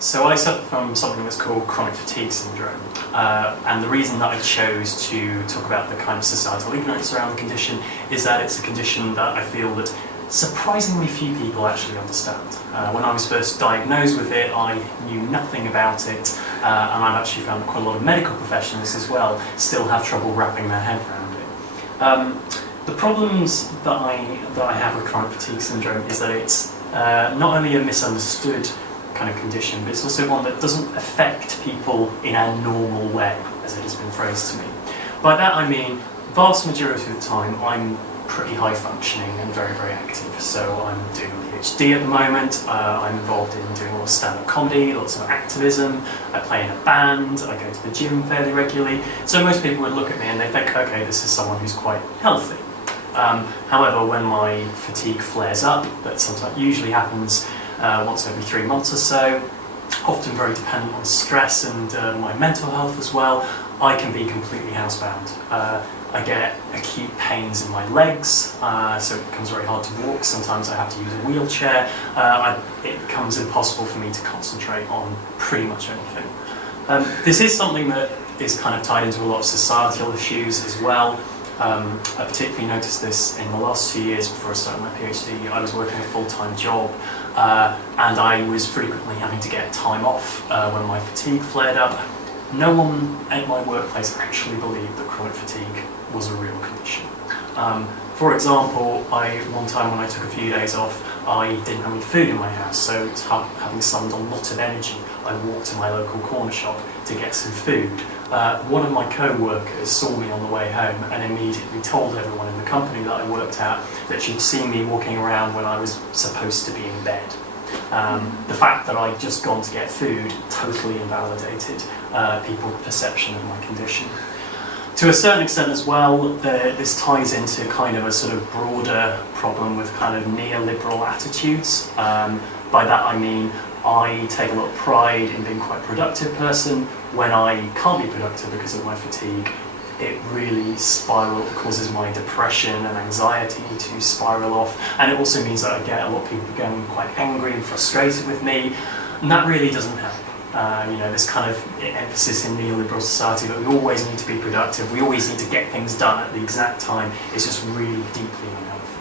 So I suffer from something that's called chronic fatigue syndrome, and the reason that I chose to talk about the kind of societal ignorance around the condition is that it's a condition that I feel that surprisingly few people actually understand. When I was first diagnosed with it, I knew nothing about it, and I've actually found that quite a lot of medical professionals as well still have trouble wrapping their head around it. The problems that I have with chronic fatigue syndrome is that it's not only a misunderstood kind of condition, but it's also one that doesn't affect people in a normal way, as it has been phrased to me. By that I mean, vast majority of the time I'm pretty high functioning and very, very active. So I'm doing a PhD at the moment, I'm involved in doing a lot of stand-up comedy, lots of activism, I play in a band, I go to the gym fairly regularly. So most people would look at me and they think, okay, this is someone who's quite healthy. However, when my fatigue flares up, that sometimes usually happens once every 3 months or so, often very dependent on stress and my mental health as well, I can be completely housebound. I get acute pains in my legs, so it becomes very hard to walk. Sometimes I have to use a wheelchair. It becomes impossible for me to concentrate on pretty much anything. This is something that is kind of tied into a lot of societal issues as well. I particularly noticed this in the last 2 years before I started my PhD. I was working a full-time job and I was frequently having to get time off when my fatigue flared up. No one at my workplace actually believed that chronic fatigue was a real condition. For example, one time when I took a few days off, I didn't have any food in my house, so having summoned a lot of energy, I walked to my local corner shop to get some food. One of my co-workers saw me on the way home and immediately told everyone in the company that I worked at that she'd seen me walking around when I was supposed to be in bed. The fact that I'd just gone to get food totally invalidated people's perception of my condition. To a certain extent as well, this ties into kind of a sort of broader problem with kind of neoliberal attitudes. By that I mean, I take a lot of pride in being quite a productive person. When I can't be productive because of my fatigue, it really causes my depression and anxiety to spiral off, and it also means that I get a lot of people getting quite angry and frustrated with me, and that really doesn't help. This kind of emphasis in neoliberal society that we always need to be productive, we always need to get things done at the exact time, is just really deeply unhelpful.